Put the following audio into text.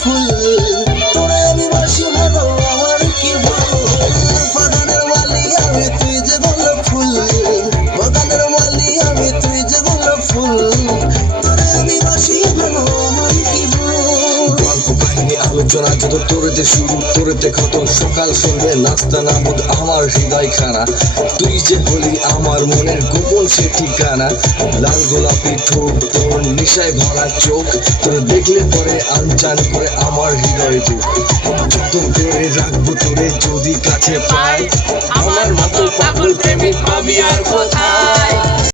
ফুল তোরে আমি বাসি ভালো আমার কি ভালো বাগানের মালি আমি তুই যে গোলাপ ফুল বাগানের মালি আমি তুই যে গোলাপ ফুল তোরে আমি বাসি ভালো আমার কি ভালো। গল্প কাহিনী আলোচনা যত তোরেতে শুরু তোরেতে খতম সকাল সন্ধ্যে নাস্তা নাবুদ আমার হৃদয় খানা তুই যে হলি আমার মনের গোপন সে ঠিকানা লাল গোলাপি ঠোঁট তোর নিশায় ভরা চোখ তোর দেখলে পরে আনচান করে আমার হৃদয় বুক যত করে রাখবো তোরে যদি কাছে পাই আমার মতো পাগল প্রেমিক পাবি আর কোথায়।